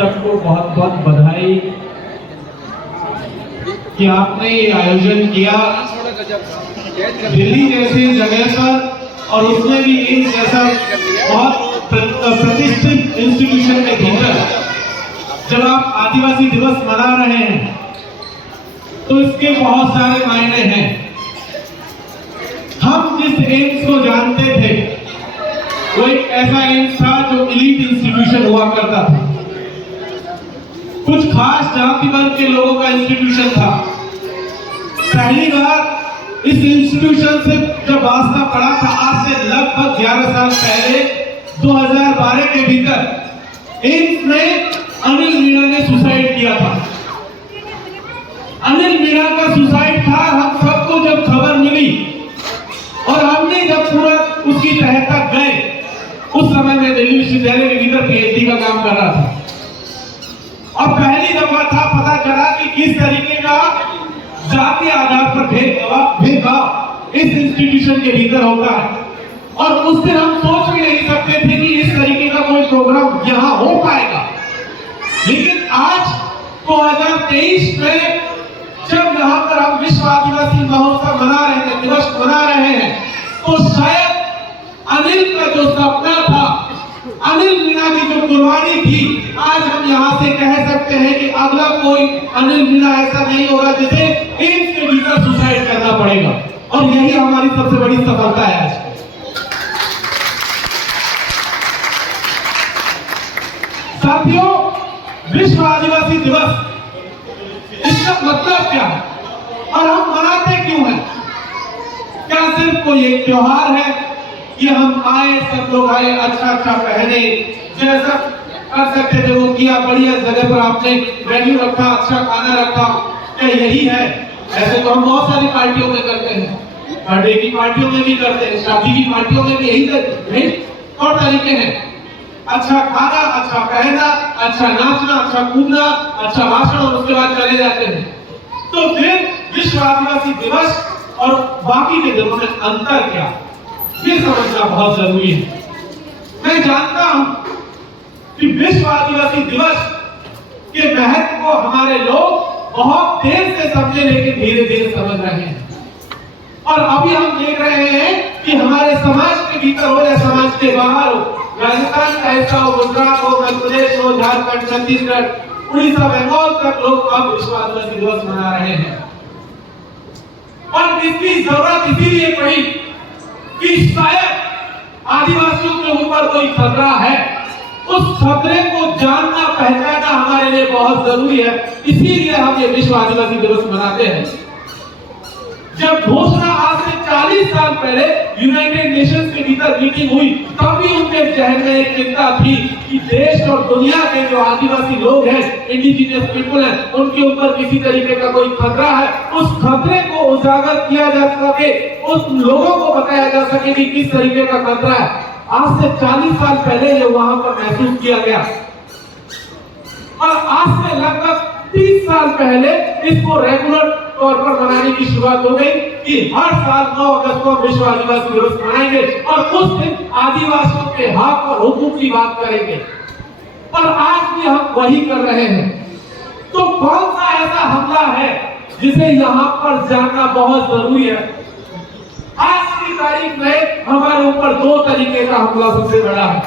सबको बहुत बहुत बधाई कि आपने ये आयोजन किया दिल्ली जैसी जगह पर और उसमें भी एक जैसा बहुत प्रतिष्ठित इंस्टीट्यूशन के भीतर जब आप आदिवासी दिवस मना रहे हैं तो इसके बहुत सारे मायने हैं। हम जिस एम्स को जानते थे वो एक ऐसा एम्स था जो एलीट इंस्टीट्यूशन हुआ करता था, कुछ खास जाति वर्ग के लोगों का इंस्टीट्यूशन था। पहली बार इस इंस्टीट्यूशन से जब वास्ता पड़ा था आज से लगभग 11 साल पहले 2012 के भीतर एम्स में अनिल मीणा ने सुसाइड किया था। अनिल मीणा का सुसाइड था। हम सबको जब खबर मिली और हमने जब पूरा उसकी तह तक गए, उस समय मैं दिल्ली विश्वविद्यालय के भीतर पीएचडी का काम कर रहा था और पहली दफा था पता चला कि किस तरीके का जाति आधार पर भेदभाव इस इंस्टीट्यूशन के भीतर होता है। और उस दिन हम सोच भी नहीं सकते थे कि इस तरीके का कोई प्रोग्राम यहाँ हो पाएगा। लेकिन आज 2023 में जब यहाँ पर हम विश्व आदिवासी महोत्सव मना रहे हैं, दिवस मना रहे हैं, तो शायद अनिल का जो सपना था, अनिल मीणा की जो कुर्बानी थी, आज हम यहाँ से कह सकते हैं कि अगला कोई अनिल मीणा ऐसा नहीं होगा जिसे एम्स के भीतर सुसाइड करना पड़ेगा। और यही हमारी सबसे बड़ी सफलता है आज। साथियों, विश्व आदिवासी दिवस इसका मतलब क्या है और हम मनाते क्यों हैं? क्या सिर्फ कोई एक त्योहार है कि हम आए, सब लोग आए, अच्छा पहने, जैसा कर सकते थे वो किया, बढ़िया जगह पर आपने मेन्यू रखा, अच्छा खाना रखा, क्या यही है? ऐसे तो हम बहुत सारी पार्टियों में करते हैं, बर्थडे की पार्टियों में भी करते हैं, शादी की पार्टियों में भी यही और तरीके हैं। अच्छा खाना, अच्छा पहना, अच्छा नाचना, अच्छा कूदना, अच्छा भाषण और उसके बाद चले जाते हैं। तो फिर विश्व आदिवासी दिवस और बाकी के दिनों में अंतर क्या, ये समझना बहुत जरूरी है। मैं जानता हूं कि विश्व आदिवासी दिवस के महत्व को हमारे लोग बहुत देर से समझे, लेकिन धीरे धीरे समझ रहे हैं। और अभी हम देख रहे हैं कि हमारे समाज के भीतर हो या समाज के बाहर हो, राजस्थान का ऐसा हो, गुजरात हो, मध्य प्रदेश हो, झारखंड, छत्तीसगढ़, उड़ीसा, बंगाल तक लोग अब विश्व आदिवासी दिवस मना रहे हैं। और इसकी जरूरत इसीलिए पड़ी कि शायद आदिवासियों के ऊपर कोई खतरा है, उस खतरे को जानना पहचानना हमारे लिए बहुत जरूरी है। इसीलिए हम ये विश्व आदिवासी दिवस मनाते हैं। जब घोषणा आज से 40 साल पहले यूनाइटेड नेशंस के भीतर मीटिंग हुई, तब भी उनके जहन में एक चिंता थी कि देश और दुनिया के जो आदिवासी लोग हैं, इंडिजिनियस पीपल हैं, उनके ऊपर किसी तरीके का कोई खतरा है। उस खतरे को उजागर किया जा सके, उस लोगों को बताया जा सके कि किस तरीके का खतरा है। आज से 40 साल पहले ये वहां पर महसूस किया गया और आज से लगभग 30 साल पहले इसको रेगुलर तौर पर मनाने की शुरुआत हो गई कि हर साल 9 अगस्त को विश्व आदिवासी दिवस मनाएंगे और उस दिन आदिवासियों के हक और हुकूक की बात करेंगे। और आज भी हम वही कर रहे हैं। तो कौन सा ऐसा हमला है जिसे यहाँ पर जानना बहुत जरूरी है? आज की तारीख में हमारे ऊपर 2 तरीके का हमला सबसे बड़ा है।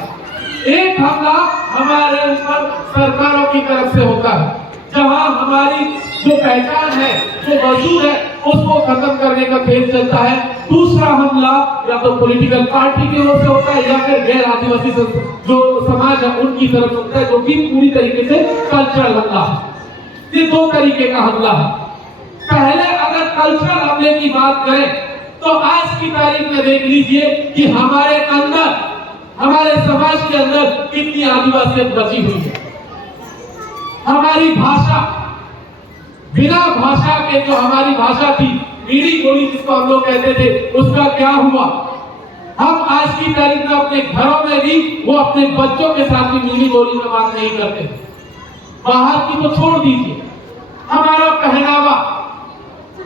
एक हमला हमारे ऊपर सरकारों की तरफ से होता है, जहां हमारी जो पहचान है, जो वजूद है, उसको खत्म करने का खेल चलता है। दूसरा हमला या तो पॉलिटिकल पार्टी की ओर से होता है या फिर गैर आदिवासी जो समाज है उनकी तरफ से होता है, जो कि पूरी तरीके से कल्चरल हमला है। ये 2 तरीके का हमला है। पहले अगर कल्चरल हमले की बात करें तो आज की तारीख में देख लीजिए कि हमारे अंदर, हमारे समाज के अंदर कितनी आदिवासियत बची हुई है। हमारी भाषा, बिना भाषा के जो हमारी भाषा थी, मीठी बोली जिसको हम लोग कहते थे, उसका क्या हुआ? हम आज की तारीख में अपने घरों में भी वो अपने बच्चों के साथ भी मीठी बोली में बात नहीं करते। बाहर की तो छोड़ दीजिए, हमारा पहनावा,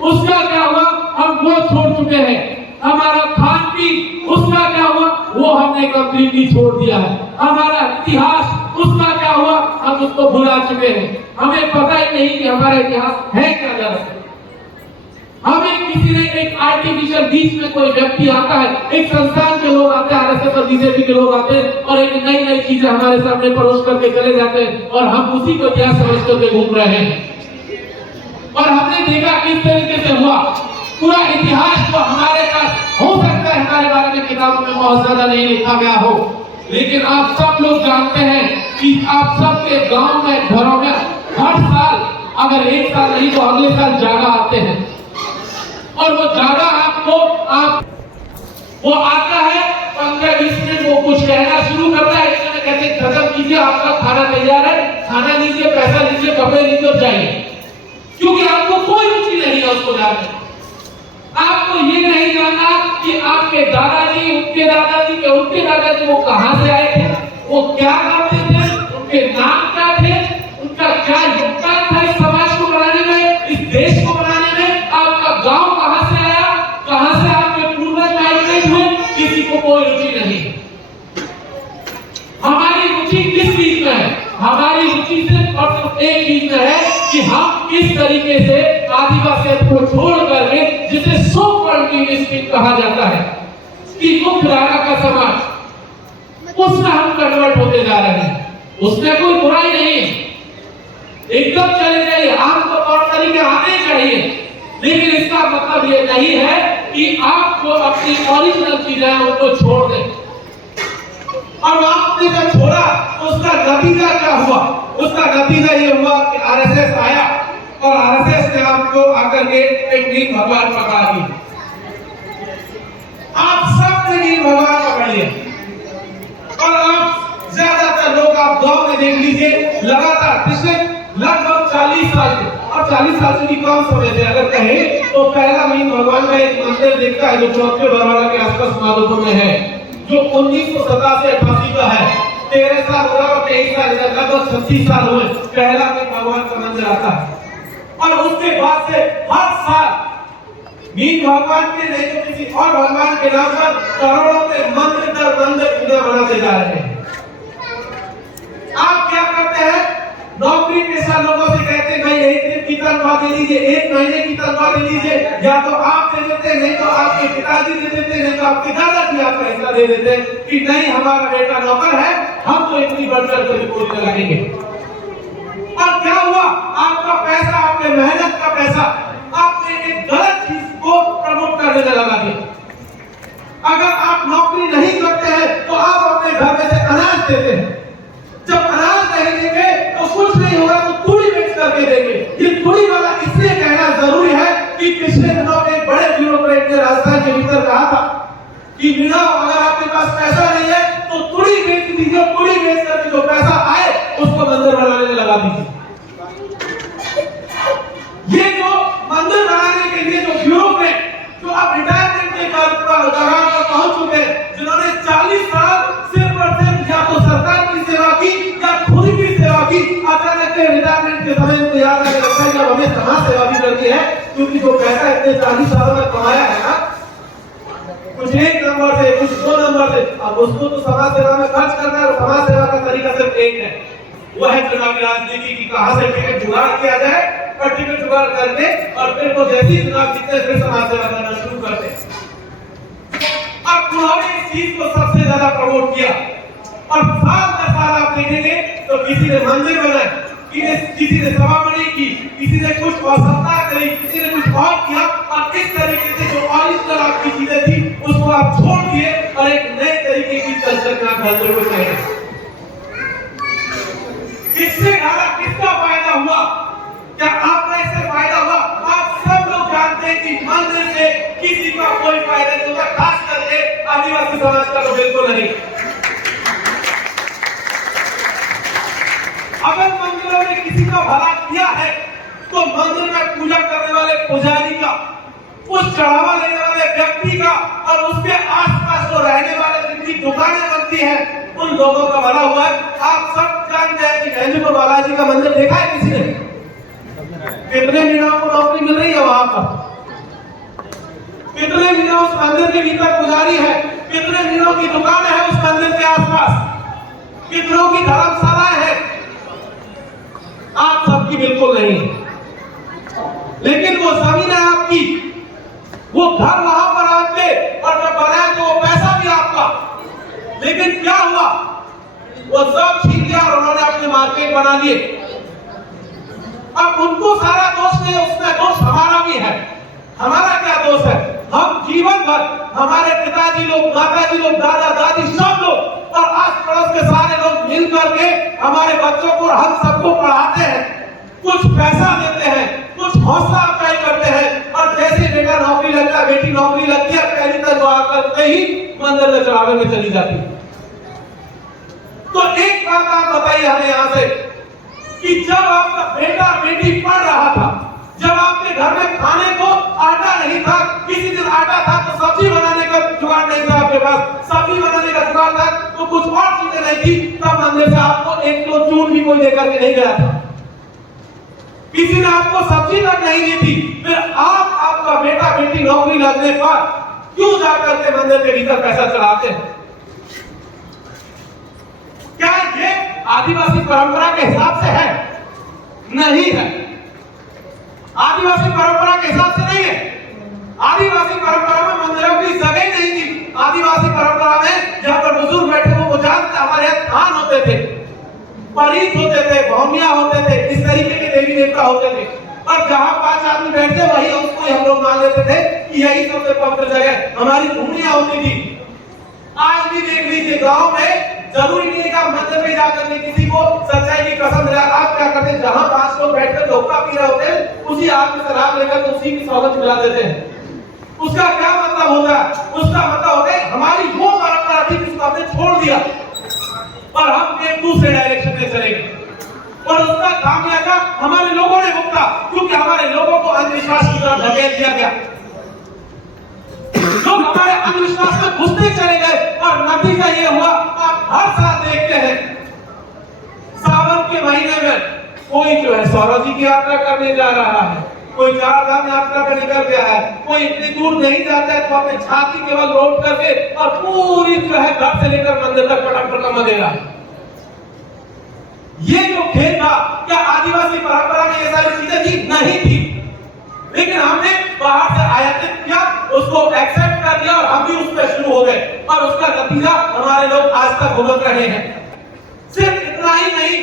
उसका क्या हुआ? हम वो छोड़ चुके हैं। हमारा खान पीन, उसका क्या हुआ? वो हमने कंप्लीटली छोड़ दिया है। हमारा इतिहास, उसका क्या हुआ? हम उसको भुला चुके हैं। हमें पता ही नहीं कि हमारा इतिहास है क्या दरअसल। हमें किसी ने एक आर्टिफिशियल बीच में कोई व्यक्ति आता है, एक संस्थान के लोग आते हैं, आरएसएस और बीजेपी के लोग आते हैं और एक नई नई चीजें हमारे सामने परोस करके चले जाते हैं और हम उसी को इतिहास समझ करके घूम रहे हैं। और हमने देखा किस तरीके से हुआ। पूरा इतिहास तो हमारे पास हो सकता है हमारे बारे में किताबों में बहुत ज्यादा नहीं लिखा गया हो, लेकिन आप सब लोग जानते हैं कि आप सबके गांव में, घरों में हर साल, अगर एक साल नहीं तो अगले साल जागा आते हैं। और वो जागा वो आता है 15-20 मिनट, वो कुछ कहना शुरू करता है, इतने में कहते खत्म कीजिए, आपका खाना तैयार है, खाना लीजिए, पैसा लीजिए, कपड़े लीजिए और जाइए। क्योंकि आपको कोई रुचि नहीं है उसको जानने। आपको ये नहीं जानना कि आपके दादाजी, उनके दादाजी के उनके दादाजी वो कहां से आए थे, वो क्या करते थे, उनके नाम क्या थे, उनका क्या योगदान था इस समाज को बनाने में, इस देश को बनाने में। आपका गांव कहां से आया, कहां से आपके पूर्वज माइग्रेट हुए, किसी को कोई रुचि नहीं। हमारी रुचि किस चीज में है? हमारी रुचि सिर्फ और सिर्फ एक चीज में है कि हम किस तरीके से आदिवासियों को छोड़ करके, जिसे सो कम्युनिस्ट कहा जाता है कि मुख्य धारा का समाज, उसमें हम कन्वर्ट होते जा रहे हैं। उसमें कोई बुराई नहीं है, एकदम चले जाइए, आपको तौर तरीके आने चाहिए, लेकिन इसका मतलब ये नहीं है कि आपको अपनी ओरिजिनल चीजें उनको छोड़ दें। और आपने जब छोड़ा तो उसका नतीजा क्या हुआ? उसका नतीजा ये हुआ कि आरएसएस आया और आरएसएस ने आपको आकर के एक नील भगवान पकड़ा दिया। आप सबने नील भगवान पकड़ लिया और आप ज्यादातर लोग, आप गांव में देख लीजिए, लगातार पिछले लगभग 40 साल से, और 40 साल से भी कम समय से अगर कहें तो पहला नील भगवान का एक मंदिर दिखता है जो चौथे बरवाड़ा के आसपास माधोपुर में है, जो 1987-88 का है। 13 साल हुआ और 23 साल, लगभग 36 साल हुए पहला नील भगवान का मंदिर आता है। और उसके बाद से हर साल नील भगवान के नहीं तो किसी और भगवान के नाम पर करोड़ों के मंदिर दर मंदिर बनाते जा रहे हैं। आप क्या करते हैं? नौकरी पेशा लोगों से कहते हैं भाई एक दिन की तनख्वाह दे लीजिए, एक महीने की तनख्वाह दे लीजिए, या तो आप दे देते, नहीं तो आपके पिताजी दे देते, नहीं तो आपके दादाजी आपका हिस्सा दे देते कि नहीं हमारा बेटा नौकर है, हम तो इतनी बढ़-चढ़ कर रिपोर्ट लगाएंगे। और क्या हुआ? आपका पैसा, आपके मेहनत का पैसा, आपने एक गलत चीज को प्रमोट करने में लगा दिया। अगर आप नौकरी नहीं करते हैं तो आप अपने घर में से अनाज देते हैं। जब अनाज नहीं देंगे तो कुछ नहीं होगा, तो तूड़ी बेच करके देंगे। ये तूड़ी वाला इसलिए कहना जरूरी है कि पिछले दिनों में एक बड़े ब्यूरोक्रेट ने राजस्थान के भीतर कहा था कि बिना, अगर आपके पास पैसा नहीं है तो तूड़ी बेच दीजिए, तूड़ी बेच करके जो पैसा आए उसको मंदिर बनाने में लगा दीजिए। ये जो मंदिर बनाने के लिए जो ब्यूरोक्रेट, जो अब रिटायरमेंट के दौरान पर पहुंच चुके हैं, जिन्होंने 40 साल सिर्फ और सिर्फ या तो सरकार की सेवा की या खुद की सेवा की, अचानक के रिटायरमेंट के समय में याद आने लगता है कि हमें समाज सेवा भी करनी है, क्योंकि जो पैसा इतने 40 सालों में कमाया है ना, कुछ एक नंबर से, कुछ 2 नंबर से, अब उसको तो समाज सेवा में खर्च करना है। और समाज सेवा का तरीका सिर्फ एक है, वह है चुनावी राजनीति की, कहां से टिकट जुगाड़ किया जाए और टिकट जुगाड़ करके और फिर वो जैसी चुनाव जीतते फिर समाज सेवा करना शुरू करते। अब उन्होंने इस चीज को सबसे ज्यादा प्रमोट किया और साल दर साल आप देखेंगे तो किसी ने मंदिर बनाए, किसी ने सभामणि की, किसी ने कुछ औसतता करी, किसी ने कुछ और किया, और इस तरीके से जो ओरिजिनल आपकी चीजें थी उसको आप छोड़ दिए और एक नए तरीके की कल्चर का मंदिर को चाहिए। इससे किसका फायदा हुआ? क्या आपका इससे फायदा हुआ? आप सब लोग जानते हैं कि मंदिर से किसी का कोई फायदा नहीं होता, खास करके आदिवासी समाज का तो बिल्कुल नहीं। अगर मंदिरों ने किसी का भला किया है तो मंदिर में पूजा करने वाले पुजारी का, उस चढ़ावा लेने वाले व्यक्ति का और उसके आसपास जो रहने वाले जिनकी दुकानें बनती हैं उन लोगों का भला हुआ है। आप सब जानते हैं कि गंजपुर बालाजी का मंदिर देखा है किसी ने? कितने मीनाओं को नौकरी मिल रही है वहां पर? कितने मीनाओं उस मंदिर के भीतर पुजारी है? कितने मीनाओं की दुकान है उस मंदिर के आसपास? कितनों की धर्मशालाएं हैं? आपकी बिल्कुल नहीं है, लेकिन वो जमीन है आपकी, वो घर वहां पर आपके, और जब बनाए तो वो पैसा भी आपका। लेकिन क्या हुआ, वो सब छीन लिया और उन्होंने अपने मार्केट बना लिए। अब उनको सारा दोष नहीं, उसमें दोष हमारा भी है। हमारा क्या दोष है? हम जीवन भर हमारे पिताजी लोग, माताजी लोग, दादा दादी सब लोग और आस पड़ोस के सारे लोग मिल करके हमारे बच्चों को, हम सबको पढ़ाते हैं, कुछ पैसा देते हैं, कुछ हौसला अफजाई करते हैं, और जैसे बेटा नौकरी लगता है, बेटी नौकरी लगती है, पहली तनख्वाह करते ही मंदिर में चढ़ावे में चली जाती है। तो एक बात आप बताइए हमें यहां से कि जब आपका बेटा बेटी पढ़ रहा था, जब आपके घर में खाने को आटा नहीं था, किसी दिन आटा था तो सब्जी बनाने का जुगाड़ नहीं था आपके पास, सब्जी बनाने का जुगाड़ था तो कुछ और चीजें नहीं थी, तब मंदिर से आपको एक किलो चून भी कोई लेकर के नहीं गया था, किसी ने आपको सब्जी तक नहीं दी थी। फिर आपका बेटा बेटी नौकरी लगने पर क्यों जाकर के मंदिर के भीतर पैसा चढ़ाते हैं? क्या ये आदिवासी परंपरा के हिसाब से है? नहीं है, आदिवासी परंपरा के हिसाब से नहीं है। आदिवासी परंपरा में मंदिरों की जगह नहीं थी। आदिवासी परंपरा में जहां पर बुजुर्ग बैठे वो जानते, हमारे यहाँ थान होते थे, परीत होते थे, भौमिया होते थे, इस तरीके के देवी देवता होते थे, और जहां 5 आदमी बैठते वही उसको हम लोग मान लेते थे कि यही सबसे पवित्र जगह हमारी भूमिया होती थी। आज भी देख लीजिए, गांव में जरूरी नहीं है कि मंदिर में जाकर के किसी को सच्चाई की कसम दिला, आप क्या करते हैं, जहां 5 लोग बैठकर धोखा पी रहे होते हैं, उसी आदमी से शराब लेकर तो उसी की सौगंध मिला देते हैं। उसका क्या मतलब होगा? उसका मतलब होता है हमारी वो परंपरा थी जिसको हमने छोड़ दिया और हम एक दूसरे डायरेक्शन में चले गए, और उसका खामियाजा हमारे लोगों ने भुगता, क्योंकि हमारे लोगों को अंधविश्वास की तरफ धकेल दिया गया। लोग हमारे अंधविश्वास में घुसते चले गए और नतीजा ये हुआ, आप हर साल देखते हैं सावन के महीने में कोई जो है सौरव जी की यात्रा करने जा रहा है, कोई 4 धाम यात्रा पर निकल गया है, कोई इतनी दूर नहीं जाता है तो अपने छाती केवल लोड करके और पूरी जो है घर से लेकर मंदिर तक पटक देगा। ये जो खेल था, क्या आदिवासी परंपरा में ये सारी चीजें थी? नहीं थी, लेकिन हमने बाहर से आयातित किया, उसको एक्सेप्ट कर दिया और हम भी उस पर शुरू हो गए, और उसका नतीजा हमारे लोग आज तक भुगत रहे हैं। सिर्फ इतना ही नहीं,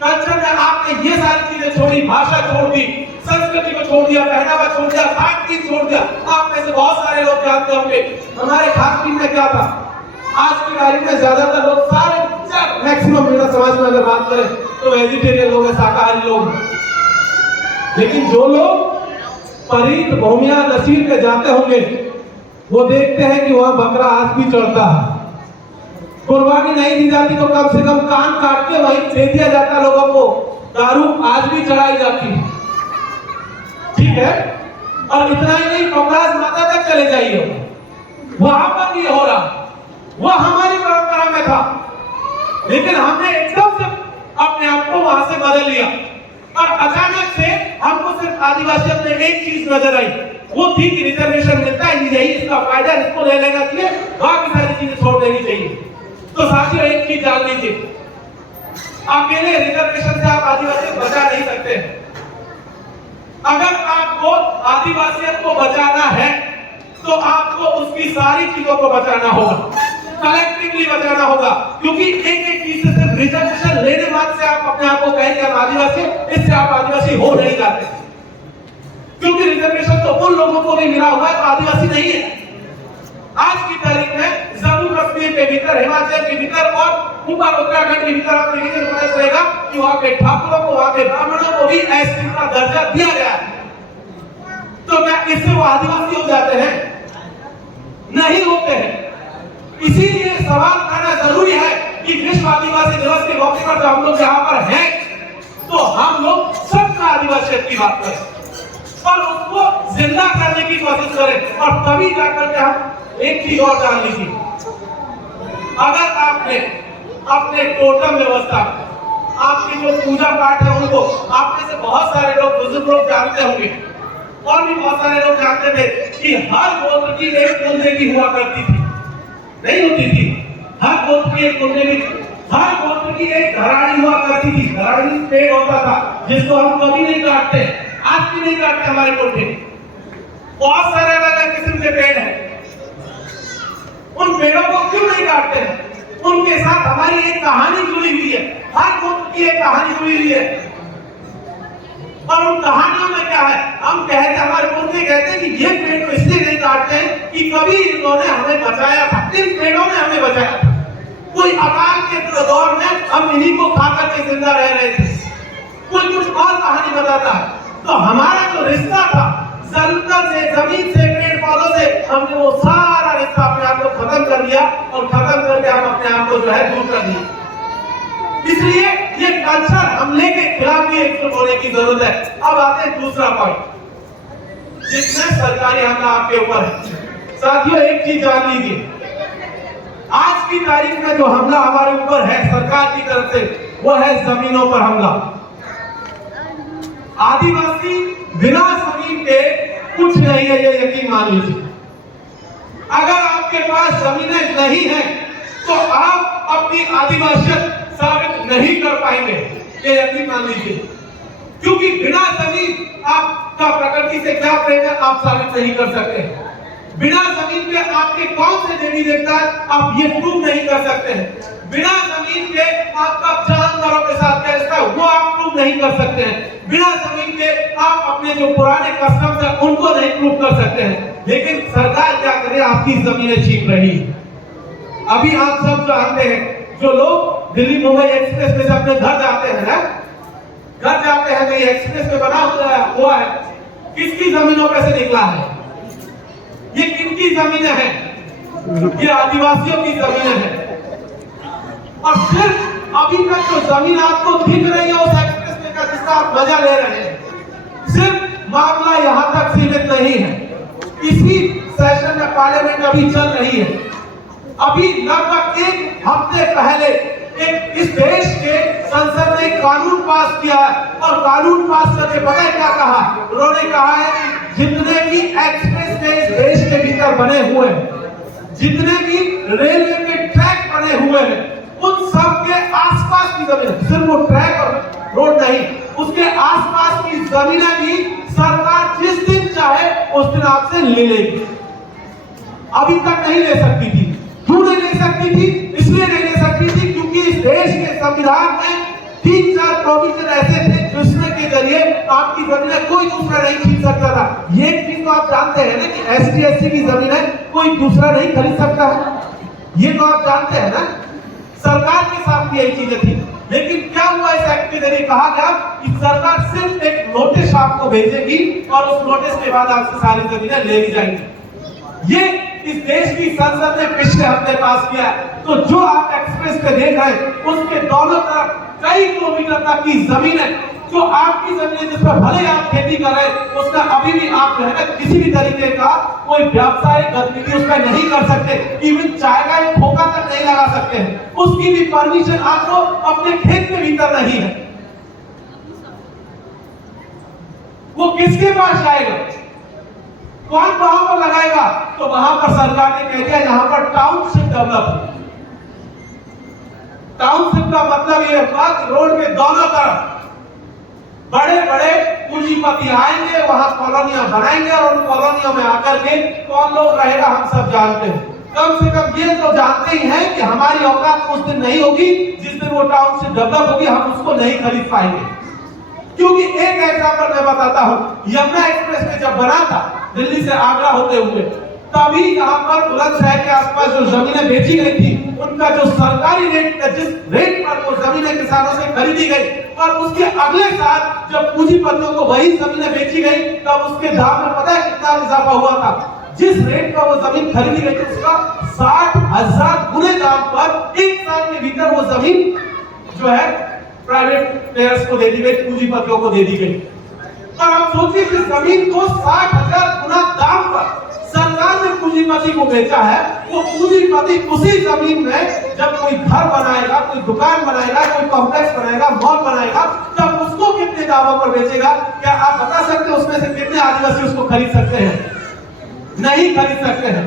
कल्चर में आपने ये सारी चीजें छोड़ी, भाषा छोड़ दी, संस्कृति को छोड़ दिया, पहनावा छोड़ दिया, खान पीन छोड़ दिया। आप में से बहुत सारे लोग जानते होंगे हमारे खान पीन में क्या था। आज की तारीख में ज्यादातर लोग, सारे मैक्सिमम मेरा समाज में अगर बात करें तो वेजिटेरियन लोग हैं, शाकाहारी लोग हैं, लेकिन जो लोग परीत भौमिया नसीर पे जाते होंगे वो देखते हैं कि वहां बकरा आज भी चढ़ता है, कुर्बानी नहीं दी जाती तो कम से कम कान काट के वहीं दे दिया जाता लोगों को, दारू आज भी चढ़ाई जाती है, ठीक है। और इतना ही नहीं, कमराज माता तक चले जाइए, वहां पर भी हो रहा, वह हमारी परंपरा में था, लेकिन हमने एकदम से अपने आप को वहां से बदल लिया, और अचानक से हमको सिर्फ आदिवासियों में एक चीज नजर आई, वो थी कि रिजर्वेशन मिलता है, यही इसका फायदा, इसको ले लेना चाहिए, बाकी सारी चीजें छोड़ देनी चाहिए। तो साथियों एक चीज जान लीजिए, अकेले रिजर्वेशन से आप आदिवासी बचा नहीं सकते। अगर आपको आदिवासियत को बचाना है तो आपको उसकी सारी चीजों को बचाना होगा, कलेक्टिवली बचाना होगा, क्योंकि एक एक चीज से सिर्फ रिजर्वेशन लेने बाद से आप अपने आप को कहें कि हम आदिवासी, इससे आप आदिवासी हो नहीं जाते, क्योंकि रिजर्वेशन तो उन लोगों को भी मिला हुआ है तो आदिवासी नहीं है। आज की तारीख में जम्मू कश्मीर के भीतर, हिमाचल के भीतर और ऊपर उत्तराखंड के भीतर आप देखिए पता चलेगा कि वहां के ठाकुरों को, वहां के ब्राह्मणों को भी एसटी का दर्जा दिया गया है। तो क्या इससे वो आदिवासी हो जाते हैं? नहीं होते हैं। इसीलिए सवाल करना जरूरी है कि विश्व आदिवासी दिवस के मौके पर जब हम लोग यहाँ पर हैं तो हम लोग सबका आदिवासियत की बात करें और उसको जिंदा करने की कोशिश करें, और तभी जाकर के हम एक चीज और जान लीजिए, अगर आपने अपने टोटम व्यवस्था, आपकी जो पूजा पाठ है उनको, आप में से बहुत सारे लोग, बुजुर्ग लोग जानते होंगे और भी बहुत सारे लोग जानते थे कि हर गोत्र की एक कुलदेवी हुआ करती थी, नहीं होती थी, हर गोत्र की एक कुलदेवी, हर गोत्र की एक घराड़ी हुआ करती थी, घराड़ी पेड़ होता था जिसको हम कभी नहीं काटते, आज भी नहीं काटते। हमारे कोठे बहुत सारे अलग अलग किस्म के पेड़ हैं, उन पेड़ों को क्यों नहीं काटते हैं? उनके साथ हमारी एक कहानी जुड़ी हुई है, हर गोत्र की एक कहानी जुड़ी हुई है। और उन कहानियों में क्या है, हम कहते, हमारे पुरखे कहते हैं कि ये पेड़ को इसलिए नहीं काटते हैं कि कभी इन्होंने हमें बचाया था, इन पेड़ों ने हमें बचाया था। कोई अकाल के दौर में हम इन्हीं को खाकर के जिंदा रह रहे थे, कोई कुछ और कहानी बताता है। तो हमारा जो रिश्ता था जरूरत से, जमीन से, पेड़ पौधों से, हमने वो सारा रिश्ता अपने आप को खत्म कर दिया और खत्म करके हम अपने आप को जो है दूर कर दिया। इसलिए ये कल्चर हमले के खिलाफ भी एक बोलने की जरूरत है। अब आते हैं दूसरा पॉइंट जिसमें सरकारी हमला आपके ऊपर है। साथियों एक चीज जान लीजिए, आज की तारीख में जो हमला हमारे ऊपर है सरकार की तरफ से, वो है जमीनों पर हमला। आदिवासी बिना जमीन के कुछ नहीं है, ये यकीन मान लीजिए। अगर आपके पास जमीनें नहीं है तो आप अपनी आदिवासियत साबित नहीं कर पाएंगे, ये यकीन मान लीजिए। क्योंकि बिना जमीन आपका प्रकृति से क्या प्रेम है आप साबित नहीं कर सकते। बिना जमीन के आपके कौन से देवी देवता आप ये प्रूव नहीं कर सकते हैं। बिना जमीन के आपका जानवरों के साथ क्या रिश्ता है वो आप प्रूव नहीं कर सकते हैं। बिना जमीन के आप अपने जो पुराने कस्टम्स हैं उनको नहीं प्रूव कर सकते हैं। लेकिन सरकार क्या करे, आपकी जमीनें छीन रही है। अभी आप सब जानते हैं, जो लोग दिल्ली मुंबई एक्सप्रेस में से अपने घर जाते हैं ना, घर जाते हैं, नहीं एक्सप्रेस में बना हुआ है, किसकी जमीनों पे से निकला है? ये किनकी जमीनें हैं? ये आदिवासियों की जमीनें हैं। और सिर्फ अभी तक जो जमीन आपको दिख रही है उस एक्सप्रेस में का जिसका आप मजा ले रहे हैं, सिर्फ मामला यहां तक सीमित नहीं है। इसी सेशन में पार्लियामेंट अभी चल रही है। अभी लगभग एक हफ्ते पहले एक इस देश के संसद ने कानून पास किया है और कानून पास करके पता है क्या कहा? उन्होंने कहा है कि जितने भी एक्सप्रेस वे इस देश के भीतर बने हुए हैं, जितने भी रेलवे के ट्रैक बने हुए हैं, उन सब के आसपास की जमीन, सिर्फ वो ट्रैक और रोड नहीं, उसके आसपास की जमीनें भी सरकार जिस दिन चाहे उस दिन आपसे ले लेगी। अभी तक नहीं ले सकती थी। क्यों नहीं ले सकती थी? इसलिए नहीं ले सकती थी क्योंकि इस देश के संविधान में 3-4 प्रोविजन ऐसे थे जिसमें के जरिए आपकी जमीनें कोई दूसरा नहीं छीन सकता था। ये चीज तो आप जानते हैं ना कि ST/SC की जमीनें कोई दूसरा नहीं खरीद सकता है। ये तो आप जानते हैं ना, सरकार के साथ भी यही चीजें थी। लेकिन क्या हुआ, इस एक्ट के जरिए कहा गया कि सरकार सिर्फ एक नोटिस आपको भेजेगी और उस नोटिस के बाद आपसे सारी जमीनें ले ली जाएंगी। ये इस देश की संसद ने पिछले हफ्ते पास किया। तो जो आप एक्सप्रेस पे देख रहे हैं उसके दोनों तरफ कई किलोमीटर तक की जमीन है, जो आपकी जमीन है, जिस पर भले आप खेती कर रहे हैं, उसका अभी भी आप जो है ना किसी भी तरीके का कोई व्यावसायिक गतिविधि उस पर नहीं कर सकते। इवन चाय का एक खोखा तक नहीं लगा सकते हैं, उसकी भी परमिशन आपको अपने खेत के भीतर नहीं है। वो किसके पास जाएगा? कौन वहां पर लगाएगा? तो वहां पर सरकार ने कह दिया यहाँ पर टाउनशिप डेवलप। टाउनशिप का मतलब ये हुआ कि रोड के दोनों तरफ बड़े बड़े पूंजीपति आएंगे, वहां कॉलोनियां बनाएंगे और उन कॉलोनियों में आकर के कौन लोग रहेगा हम सब जानते हैं। कम से कम ये तो जानते ही हैं कि हमारी औकात उस दिन नहीं होगी जिस दिन वो टाउनशिप डेवलप होगी, हम उसको नहीं खरीद पाएंगे। क्योंकि एक एग्जांपल मैं बताता हूं, यमुना एक्सप्रेस में जब बना था दिल्ली से आगरा होते हुए, तभी यहाँ पर बुलंदशहर के आसपास जो जमीनें बेची गई थी उनका जो सरकारी रेट था, जिस रेट पर वो जमीनें किसानों से खरीदी गई, और उसके अगले साल जब पूंजीपतियों को वही जमीनें बेची गई तब उसके दाम में पता है कितना इजाफा हुआ था? जिस रेट पर वो जमीन खरीदी गई थी उसका 60,000 गुने दाम पर एक साल के भीतर वो जमीन जो है प्राइवेट प्लेयर्स को दे दी गई, पूंजीपतियों को दे दी गई। और आप सोचिए कि जमीन को 60,000 गुना दाम पर सरकार ने पूंजीपति को बेचा है। वो पूंजीपति उसी जमीन में जब कोई घर बनाएगा, कोई दुकान बनाएगा, कोई कॉम्प्लेक्स बनाएगा, मॉल बनाएगा, तब उसको कितने दामों पर बेचेगा? क्या आप बता सकते हैं उसमें से कितने आदिवासी उसको खरीद सकते हैं? नहीं खरीद सकते हैं।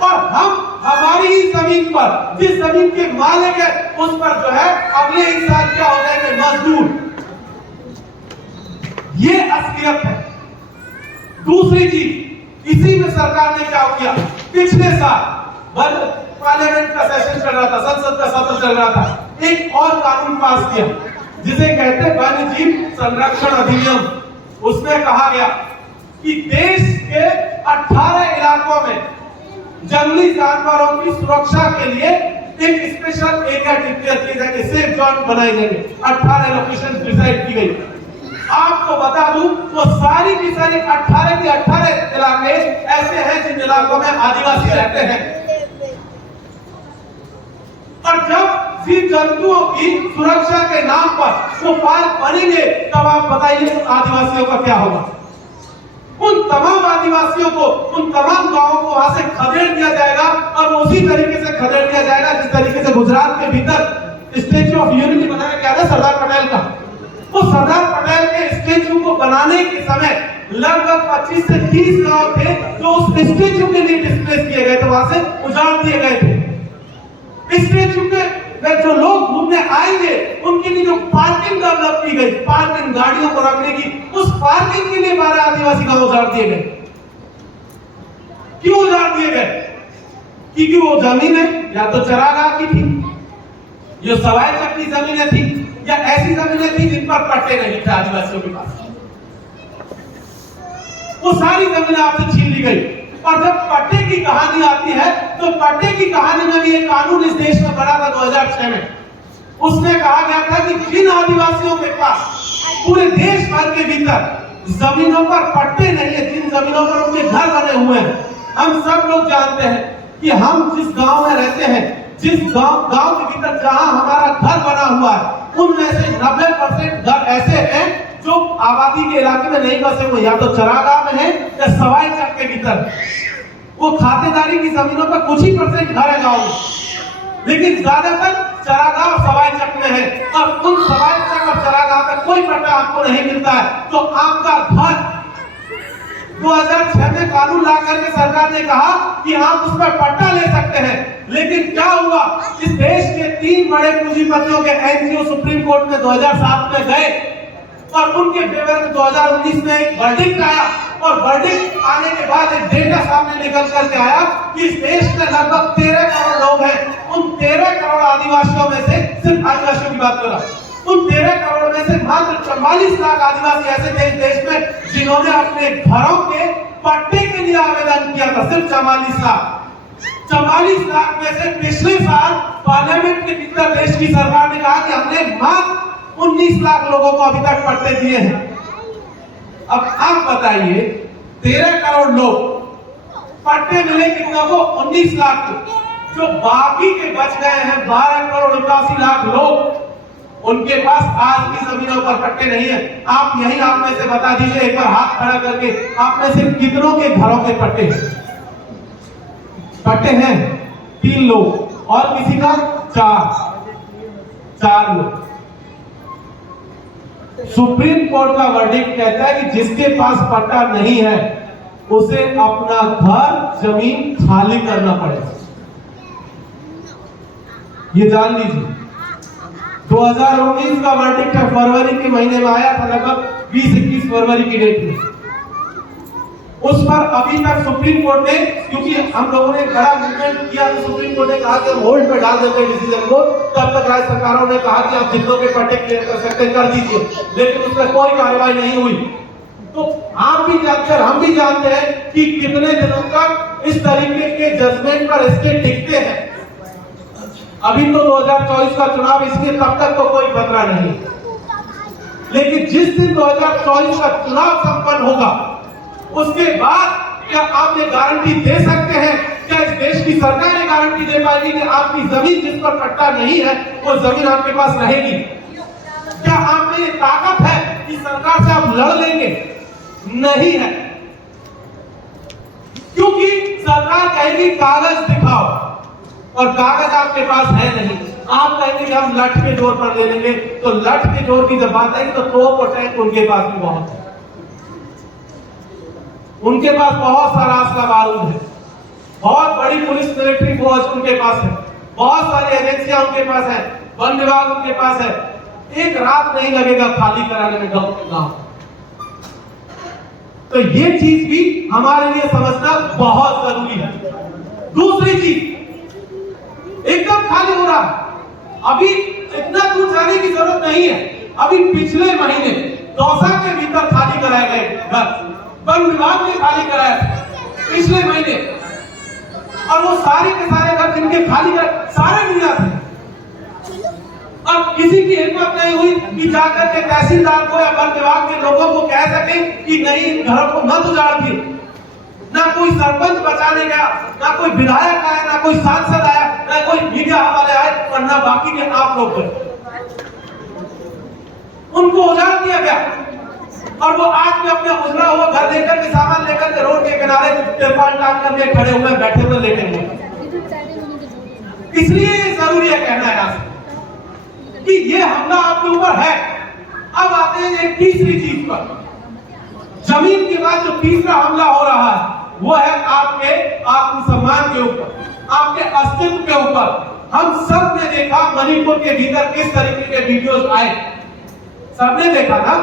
और हम हमारी ही जमीन पर, जिस जमीन के मालिक है उस पर जो है अगले ही साल क्या हो जाएंगे मजदूर। ये असलियत है। दूसरी चीज, इसी में सरकार ने क्या किया, पिछले साल पार्लियामेंट का सेशन चल रहा था, संसद का सत्र चल रहा था, एक और कानून पास किया जिसे कहते हैं वन्य जीव संरक्षण अधिनियम। उसमें कहा गया कि देश के 18 इलाकों में जंगली जानवरों की सुरक्षा के लिए एक स्पेशल एरिया डिक्लेयर किए जाएंगे, सेफ जोन बनाए जाएंगे। 18 लोकेशन डिसाइड की गई। आपको बता दूं वो सारी की सारी 18 के 18 इलाके ऐसे हैं जिन इलाकों में आदिवासी रहते हैं। और जब जीव जंतुओं की सुरक्षा के नाम पर वो पार्क बनेंगे तब आप बताइए उन आदिवासियों का क्या होगा। उन तमाम आदिवासियों को, उन तमाम गांवों को वहां से खदेड़ दिया जाएगा और उसी तरीके से खदेड़ दिया जाएगा जिस तरीके से गुजरात के भीतर स्टैच्यू ऑफ यूनिटी बनाया गया था सरदार पटेल का। वो सरदार पटेल के स्टैच्यू को बनाने के समय लगभग 25 से 30 गांव थे जो उस स्टैच्यू के लिए डिस्प्लेस किए गए थे, वहां से उजाड़ दिए गए थे। स्टैच्यू के जो लोग घूमने आएंगे उनके लिए जो पार्किंग डेवलप की गई, पार्किंग गाड़ियों को रखने की, उस पार्किंग के लिए 12 आदिवासी गांव उजाड़ दिए गए। क्यों उजाड़ दिए गए? क्योंकि वो जमीनें या तो चरागाह की थी, ये सवाई चक की जमीनें थी, या ऐसी जमीनें थी जिन पर पट्टे नहीं थे आदिवासियों के पास। वो सारी जमीनें आपसे छीन ली गई। और जब पट्टे की कहानी आती है तो पट्टे की कहानी में भी एक कानून इस देश में बना था 2006 में। उसमें कहा गया था कि जिन आदिवासियों के पास पूरे देश भर के भीतर जमीनों पर पट्टे नहीं है, जिन जमीनों पर उनके घर बने हुए हैं, हम सब लोग जानते हैं कि हम जिस गांव में रहते हैं, जिस गांव के भीतर जहां हमारा घर बना हुआ है, उनमें से 90% घर ऐसे हैं जो आबादी के इलाके में नहीं बसे हुए, या तो चरागाह में है या सवाई चक के भीतर। वो खातेदारी की जमीनों पर कुछ ही % घर है गांव में, लेकिन ज्यादातर चरागाह और सवाई चक में है। और उन सवाई चक और चरागाह में कोई पट्टा आपको नहीं मिलता है तो आपका घर 2006 में कानून ला करके सरकार ने कहा कि आप उस पर पट्टा ले सकते हैं। लेकिन क्या हुआ, इस देश के 3 बड़े पूंजीपतियों के एनजीओ सुप्रीम कोर्ट में 2007 में गए और उनके फेवर में 2019 में एक वर्डिक्ट आया। और वर्डिक्ट आने के बाद एक डेटा सामने निकल करके आया कि इस देश में लगभग 13 करोड़ लोग हैं। उन 13 करोड़ आदिवासियों में से, सिर्फ आदिवासियों की बात कर रहा हूं, उन 13 करोड़ में से मात्र 44 लाख आदिवासी ऐसे थे इस देश में जिन्होंने अपने घरों के पट्टे के लिए आवेदन किया था। सिर्फ 44 लाख। 44 लाख में से पिछले साल पार्लियामेंट के भीतर देश की सरकार ने कहा कि हमने मात्र 19 लाख लोगों को अभी तक पट्टे दिए हैं। अब आप बताइए, 13 करोड़ लोग, पट्टे मिले कितना को? 19 लाख को। जो बाकी के बच गए हैं 12 करोड़ 89 लाख लोग, उनके पास आज भी जमीनों पर पट्टे नहीं है। आप यही आप में से बता दीजिए एक बार हाथ खड़ा करके, आप में से कितनों के घरों के पट्टे हैं? पट्टे हैं 3 लोग और किसी का 4 लोग। सुप्रीम कोर्ट का वर्डिक्ट कहता है कि जिसके पास पट्टा नहीं है उसे अपना घर जमीन खाली करना पड़ेगा। ये जान लीजिए। 2019 का वर्डिक्ट फरवरी के महीने में आया था, लगभग 20-21 फरवरी की डेट में। उस पर अभी तक सुप्रीम कोर्ट ने, क्योंकि हम लोगों ने बड़ा मूवमेंट किया तो सुप्रीम कोर्ट ने कहा कि हम होल्ड पे डाल देते हैं डिसीजन को, तब तक राज्य सरकारों ने कहा कि आप जितनों के पट्टे क्लियर कर सकते हैं कर दीजिए, लेकिन उस पर कोई कार्रवाई नहीं हुई। तो आप भी जानते हैं, हम भी जानते हैं कि कितने दिनों तक इस तरीके के जजमेंट पर स्टे टिकते हैं। अभी तो 2024 का चुनाव, इसलिए तब तक तो कोई खतरा नहीं, लेकिन जिस दिन 2024 का चुनाव संपन्न होगा उसके बाद क्या आप ये गारंटी दे सकते हैं, क्या इस देश की सरकार ये गारंटी दे पाएगी कि आपकी जमीन जिस पर पट्टा नहीं है वो जमीन आपके पास रहेगी? क्या आप में ये ताकत है कि सरकार से आप लड़ लेंगे? नहीं है, क्योंकि सरकार कहेगी कागज दिखाओ, और कागज आपके पास है नहीं। आप कहेंगे कि हम लठ के जोर पर ले लेंगे, तो लठ के जोर की जब बात आएगी तो तोप और टैंक उनके पास भी बहुत है, उनके पास बहुत सारा असला बारूद है। बहुत बड़ी पुलिस मिलिट्री फोर्स उनके पास है, बहुत सारी एजेंसियां उनके पास है, वन विभाग उनके पास है। एक रात नहीं लगेगा खाली कराने में गांव के गांव। तो ये चीज भी हमारे लिए समझना बहुत जरूरी है। दूसरी चीज, एकदम खाली हो रहा, अभी इतना दूर जाने की जरूरत नहीं है। अभी पिछले महीने दौसा के भीतर खाली कराए गए घर, वन विभाग ने खाली कराया पिछले महीने, और वो सारे के सारे घर जिनके खाली कर सारे मिला थे। अब किसी की हिम्मत नहीं हुई कि जाकर के तहसीलदार को या वन विभाग के लोगों को कह सके कि नहीं इन घरों को मत उजाड़िए। ना कोई सरपंच बचाने गया, ना कोई विधायक आया, ना कोई सांसद आया, ना कोई मीडिया वाले आए, और ना बाकी के आप लोग गए। उनको उजाड़ दिया गया, और वो आज भी अपने उजड़ा हुआ घर लेकर के, सामान लेकर के रोड के किनारे तिरपाल टांग करके खड़े हुए, बैठे हुए, लेटे हुए। इसलिए ये जरूरी है कहना है यहाँ कि ये हमला आपके ऊपर है। अब आते हैं एक तीसरी चीज पर। जमीन के बाद जो तीसरा हमला हो रहा है वो है आपके आत्मसम्मान के ऊपर, आपके अस्तित्व के ऊपर। हम सब ने देखा मणिपुर के भीतर किस तरीके के वीडियोस आए, सबने देखा ना।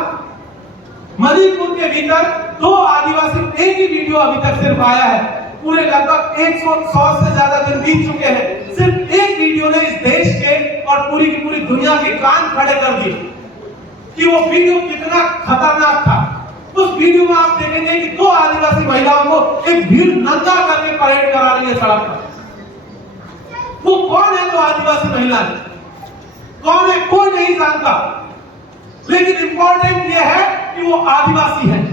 मणिपुर के भीतर 2 आदिवासी, एक ही वीडियो अभी तक सिर्फ आया है, पूरे लगभग 100 से ज्यादा दिन बीत चुके हैं। सिर्फ एक वीडियो ने इस देश के और पूरी की पूरी दुनिया के कान खड़े कर दिए कि वो वीडियो कितना खतरनाक था। उस वीडियो में आप देखेंगे कि 2 आदिवासी महिलाओं को एक भीड़ नंगा करके परेड करा रही है सड़क पर। वो कौन है? 2 आदिवासी महिला कौन है? कोई नहीं जानता, लेकिन इंपॉर्टेंट यह है कि वो आदिवासी है।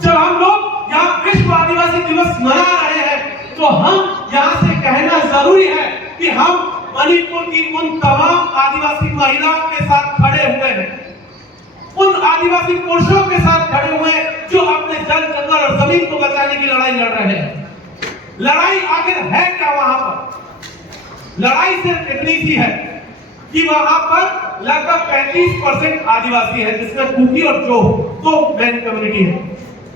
जब हम लोग यहाँ विश्व आदिवासी दिवस मना रहे हैं तो हम यहाँ से कहना जरूरी है कि हम मणिपुर की उन तमाम आदिवासी महिलाओं के साथ खड़े हुए हैं, उन आदिवासी पुरुषों के साथ खड़े हुए हैं जो अपने जल, जंगल और जमीन को बचाने की लड़ाई लड़ रहे हैं। लड़ाई आखिर है क्या वहां पर? लड़ाई सिर्फ इतनी सी है कि वहां पर लगभग 35% आदिवासी है, जिसमें कुकी और जो तो मेन कम्युनिटी है,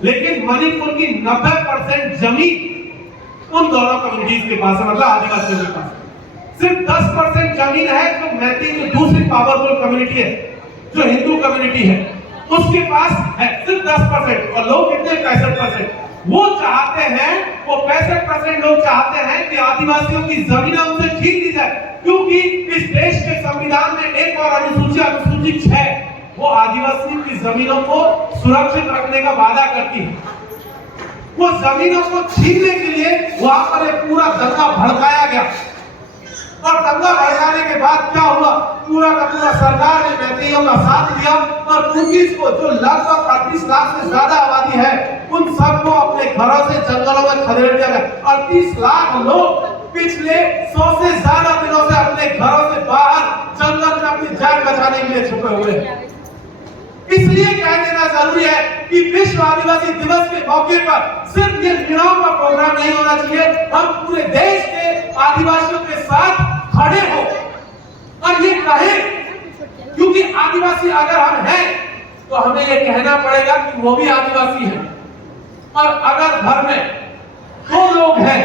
लेकिन मणिपुर की 90% जमीन उन दोनों कम्युनिटीज के पास है, मतलब आदिवासियों के पास। सिर्फ 10% जमीन है जो मैती, जो दूसरी पावरफुल कम्युनिटी है, जो हिंदू कम्युनिटी है, उसके पास है सिर्फ 10%। और लोग कितने? 65%। वो चाहते हैं, वो 65% लोग चाहते हैं कि आदिवासियों की जमीन उनसे छीन ली जाए, क्योंकि इस देश के संविधान में एक और अनुसूची, अनुसूची 6, वो आदिवासियों की जमीनों को सुरक्षित रखने का वादा करती है। वो जमीनों को छीनने के लिए वहां पर एक पूरा दंगा भड़काया गया, और दंगा भड़काने के बाद क्या हुआ? पूरा का पूरा सरकार ने मैतेइयों का साथ दिया, और कुकीज को, जो लगभग 38 लाख से ज्यादा आबादी है, उन सबको अपने घरों से जंगलों में खदेड़ दिया गया। 38 लाख लोग पिछले 100 से ज्यादा दिनों से अपने घरों से बाहर जंगल में अपनी जान बचाने के लिए छुपे हुए हैं। इसलिए कह देना जरूरी है कि विश्व आदिवासी दिवस के मौके पर सिर्फ ये चुनाव का प्रोग्राम नहीं होना चाहिए, हम पूरे देश के आदिवासियों के साथ खड़े हो और ये कहें, क्योंकि आदिवासी अगर हम हैं तो हमें ये कहना पड़ेगा कि वो भी आदिवासी हैं। और अगर घर में 2 लोग हैं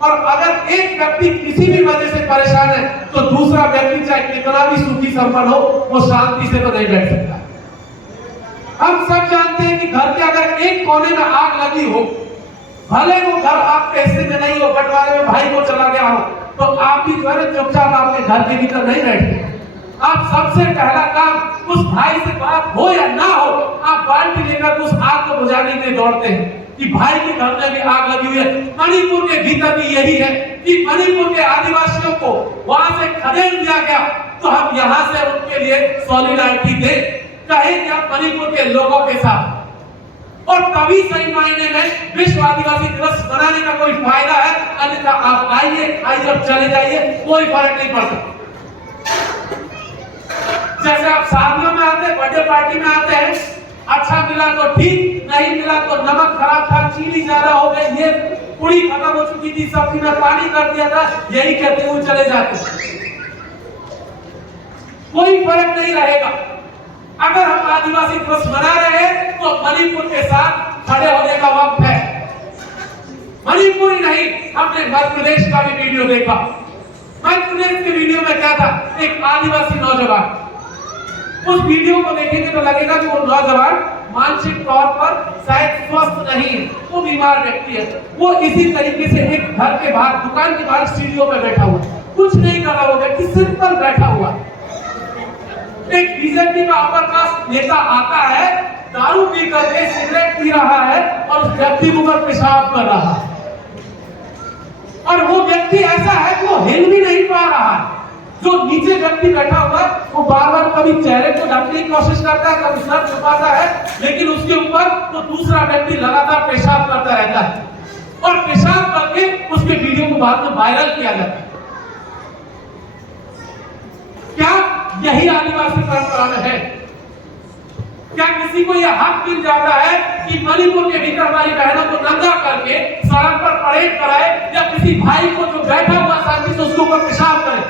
और अगर एक व्यक्ति किसी भी वजह से परेशान है तो दूसरा व्यक्ति चाहे कितना भी सुखी संपन्न हो, वो शांति से तो नहीं बैठ सकता। हम सब जानते हैं कि घर के अगर एक कोने में आग लगी हो, भले वो घर आपके हिस्से में नहीं हो, बंटवारे में भाई को चला गया हो, तो आप भी जो है चुपचाप आपके घर के भीतर नहीं बैठते। आप सबसे पहला काम, उस भाई से बात हो या ना हो, आप बाल्टी लेकर उस आग को बुझाने के लिए दौड़ते हैं कि भाई के घर में भी आग लगी हुई है। मणिपुर के भीतर भी यही है कि मणिपुर के आदिवासियों को वहां से खदेड़ दिया गया, तो हम यहाँ से उनके लिए सॉलिडारिटी दें, कहें आप मणिपुर के लोगों के साथ। और तभी सही मायने में विश्व आदिवासी दिवस मनाने का कोई फायदा है, अन्यथा आप आइए, खाइए और चले जाइए, कोई फर्क नहीं पड़ता। जैसे आप शादियों में आते हैं, बर्थडे पार्टी में आते हैं, अच्छा मिला तो ठीक, नहीं मिला तो नमक खराब था, चीनी ज्यादा हो गई, ये पूरी खत्म हो चुकी थी, सब्जी में पानी कर दिया था, यही कहते हुए चले जाते, कोई फर्क नहीं रहेगा। अगर हम आदिवासी दिवस मना रहे हैं तो मणिपुर के साथ खड़े होने का वक्त है। मणिपुर ही नहीं, हमने मध्य प्रदेश का भी वीडियो देखा। मध्य प्रदेश के वीडियो में क्या था, एक आदिवासी नौजवान, उस वीडियो को देखेंगे तो लगेगा कि वो नौजवान मानसिक तौर पर शायद स्वस्थ नहीं है, वो बीमार व्यक्ति है। वो इसी तरीके से एक घर के बाहर, दुकान के बाहर सीढ़ियों पर बैठा हुआ, कुछ नहीं कर रहा, वो व्यक्ति सिंपल बैठा हुआ। एक बीजेपी का अपर कास्ट नेता आता है, दारू पी करके सिगरेट पी रहा है और उस व्यक्ति के ऊपर पेशाब कर रहा है, और वो व्यक्ति ऐसा है कि वो हिल भी नहीं पा रहा है। जो नीचे व्यक्ति बैठा हुआ है वो बार बार कभी चेहरे को ढकने की कोशिश करता है, कभी सर छुपाता है, लेकिन उसके ऊपर तो दूसरा व्यक्ति लगातार पेशाब करता रहता है, और पेशाब करके उसके वीडियो को बाद में वायरल किया जाता है। क्या यही आदिवासी परंपरा में है? क्या किसी को यह हक मिल जाता है कि मणिपुर के भीतर हमारी बहनों को नंगा करके सड़क पर परेड कराए, या किसी भाई को जो बैठा हुआ शांति से उसके ऊपर पेशाब करे?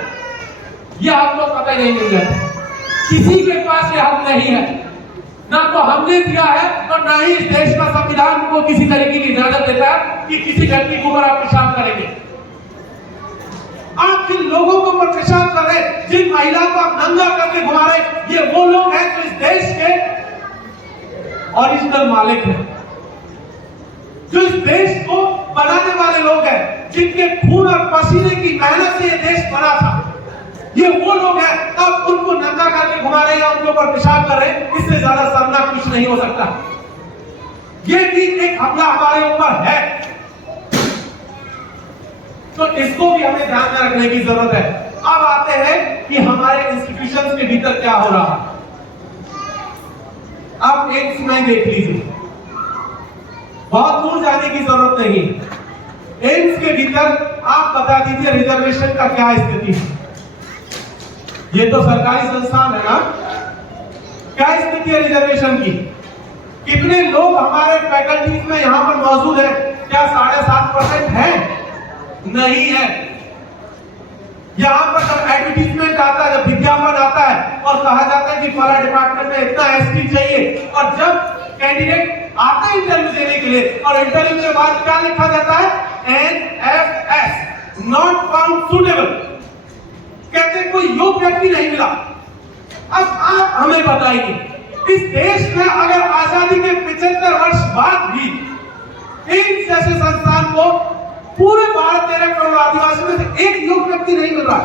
यह हम लोग पता नहीं मिल जाता, किसी के पास यह हक नहीं है, ना तो हमने दिया है और ना ही इस देश का संविधान को किसी तरीके की इजाजत देता है कि किसी व्यक्ति के ऊपर आप पेशाब करेंगे। आप जिन लोगों के ऊपर पेशाब कर रहे, जिन महिलाओं को आप नंगा करके घुमा रहे, ये वो लोग हैं जो इस देश के ओरिजिनल मालिक हैं, जो इस देश को बनाने वाले लोग हैं, जिनके खून और पसीने की मेहनत से ये देश बना था। ये वो लोग हैं, अब उनको नंगा करके घुमा रहे हैं, उनके ऊपर पेशाब कर रहे हैं। इससे ज्यादा शर्मनाक कुछ नहीं हो सकता। ये भी एक हमला हमारे ऊपर है, तो इसको भी हमें ध्यान में रखने की जरूरत है। अब आते हैं कि हमारे इंस्टीट्यूशंस के भीतर क्या हो रहा है। आप एम्स में देख लीजिए, बहुत दूर जाने की जरूरत नहीं। एम्स के भीतर आप बता दीजिए रिजर्वेशन का क्या स्थिति है। ये तो सरकारी संस्थान है ना, क्या स्थिति है रिजर्वेशन की? कितने लोग हमारे फैकल्टीज में यहां पर मौजूद है? क्या 7.5% है? नहीं है। यहां पर जब एडवर्टीजमेंट आता है, जब विज्ञापन आता है और कहा जाता है कि फला डिपार्टमेंट में इतना एसटी चाहिए, और जब कैंडिडेट आते हैं इंटरव्यू देने के लिए और इंटरव्यू के बाद क्या लिखा जाता है? NFS, नॉट फाउंड सूटेबल, कहते कोई योग्य व्यक्ति नहीं मिला। अब आप हमें बताइए, इस देश में अगर आजादी के 75 वर्ष बाद भी इन जैसे संस्थान को पूरे भारत 13 करोड़ आदिवासियों में से एक योग्य व्यक्ति नहीं मिल रहा,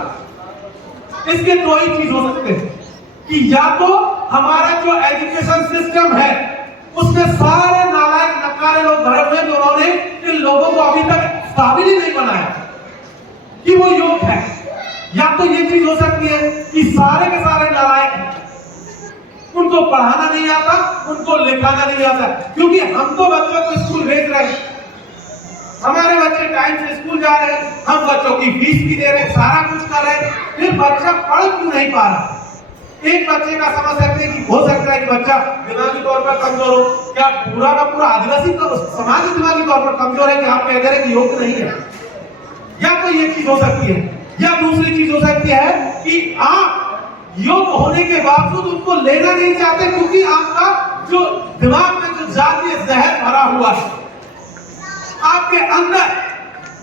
इसके दो ही चीज हो सकते हैं कि या तो हमारा जो एजुकेशन सिस्टम है उसमें सारे नालायक नकारे लोग भरे हुए, जो उन्होंने इन लोगों को अभी तक काबिल ही नहीं बनाया कि वो योग्य है, या तो ये चीज हो सकती है कि सारे के सारे नालायक हैं, उनको पढ़ाना नहीं आता, उनको लिखाना नहीं आता। क्योंकि हम तो बच्चों को स्कूल भेज रहे हैं, हमारे बच्चे टाइम से स्कूल जा रहे हैं, हम बच्चों की फीस भी दे रहे हैं, सारा कुछ कर रहे हैं, फिर बच्चा पढ़ क्यों नहीं पा रहा? एक बच्चे का समझ सकते हैं कि हो सकता है कि बच्चा दिमागी तौर पर कमजोर हो। क्या पूरा का पूरा आदिवासी समाज दिमागी तौर पर कमजोर है कि आप कह रहे हैं कि योग्य नहीं है? या तो ये चीज हो सकती है, या दूसरी चीज हो सकती है कि आप योग्य होने के बावजूद उनको लेना नहीं चाहते, क्योंकि आपका जो दिमाग में जो जातीय जहर भरा हुआ है, आपके अंदर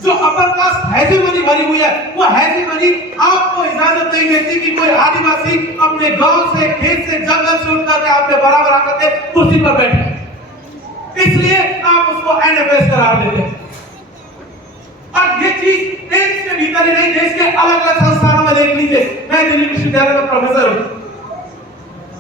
जो अपर कास्ट हेजेमनी भरी हुई है, वो हेजेमनी आपको इजाजत नहीं देती कि कोई आदिवासी अपने गांव से, खेत से, जंगल से उठ करके आपके बराबर आकर के कुर्सी पर बैठे, इसलिए आप उसको एनएफएस करार देते हैं। और ये चीज देश के भीतर ही नहीं, देश के अलग अलग संस्थानों में देख लीजिए। मैं दिल्ली विश्वविद्यालय में प्रोफेसर हूँ।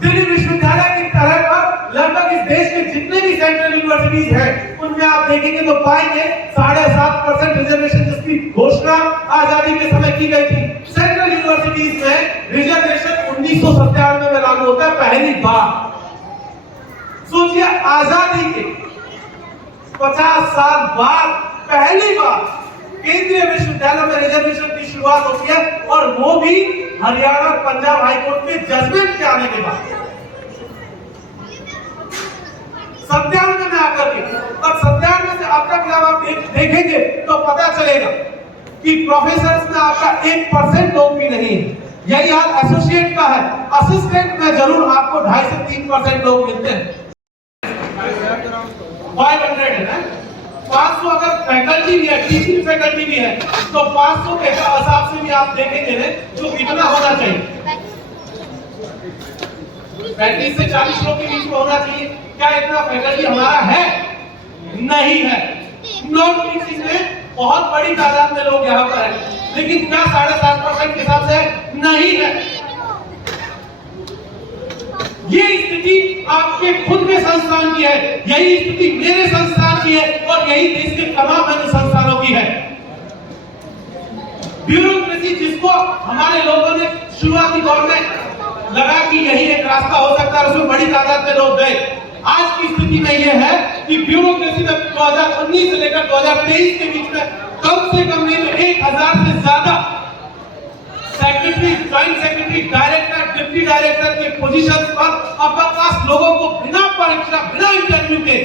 दिल्ली विश्वविद्यालय की तरह पर लगभग इस देश के जितने भी सेंट्रल यूनिवर्सिटीज हैं, उनमें आप देखेंगे तो पाएंगे 7.5% रिजर्वेशन, जिसकी घोषणा आजादी के समय की गई थी। सेंट्रल यूनिवर्सिटीज में रिजर्वेशन 1997 में लागू होता है पहली बार। सोचिए, आजादी के 50 साल बाद पहली बार केंद्रीय विश्वविद्यालय में रिजर्वेशन की शुरुआत होती है, और वो भी हरियाणा और पंजाब हाईकोर्ट के जजमेंट के आने के बाद 97 में आकर के। अब 97 से अब तक जब आप देखेंगे तो पता चलेगा कि प्रोफेसर में आपका 1% लोग भी नहीं है। यही हाल एसोसिएट का है। असिस्टेंट में जरूर आपको 2.5 से 3% लोग मिलते हैं। 500 है ना, 5 500 अगर फैकल्टी भी है, टीचिंग फैकल्टी भी है, तो 500 के हिसाब से भी आप देखेंगे ना तो कितना होना चाहिए? 35 से 40 लोग के बीच में होना चाहिए। क्या इतना फैकल्टी हमारा है? नहीं है। नॉन टीचिंग में बहुत बड़ी तादाद में लोग यहाँ पर है, लेकिन क्या 7.5% के हिसाब से नहीं है। ये स्थिति आपके खुद के संस्थान की है, यही स्थिति मेरे संस्थान की है और यही देश के तमाम अन्य संस्थानों की है। ब्यूरोक्रेसी जिसको हमारे लोगों ने शुरुआती दौर में लगा कि यही एक रास्ता हो सकता है, उसमें बड़ी तादाद में लोग गए। आज की स्थिति में यह है कि ब्यूरोक्रेसी में 2019 से लेकर 2023 के बीच में कम से कम नहीं तो 1000 से ज्यादा secretary, joint secretary, director, deputy director के पोजीशन पर 50 लोगों को बिना परीक्षा, बिना इंटरव्यू के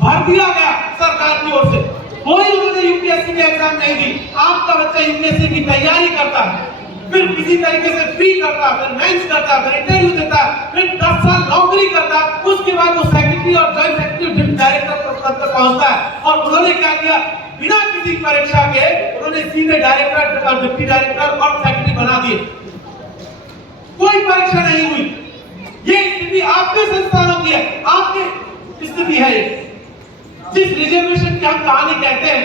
भर दिया गया सरकार की ओर से। कोई उन्होंने यूपीएससी के एग्जाम नहीं दी। आपका बच्चा यूपीएससी की तैयारी करता है, फिर किसी तरीके से प्री करता, फिर मेंस करता, फिर इंटरव्यू देता, फिर 10 साल नौकरी करता, उसके बाद वो सेक्रेटरी और ज्वाइंट सेक्रेटरी, डिप्टी डायरेक्टर पद पर पहुंचता है। और उन्होंने क्या किया? बिना किसी परीक्षा के उन्होंने सीधे डायरेक्टर और डिप्टी डायरेक्टर और सेक्रेटरी बना दिए। कोई परीक्षा नहीं हुई। ये स्थिति आपके संस्थानों की है, आपकी स्थिति है। जिस रिजर्वेशन की हम कहानी कहते हैं,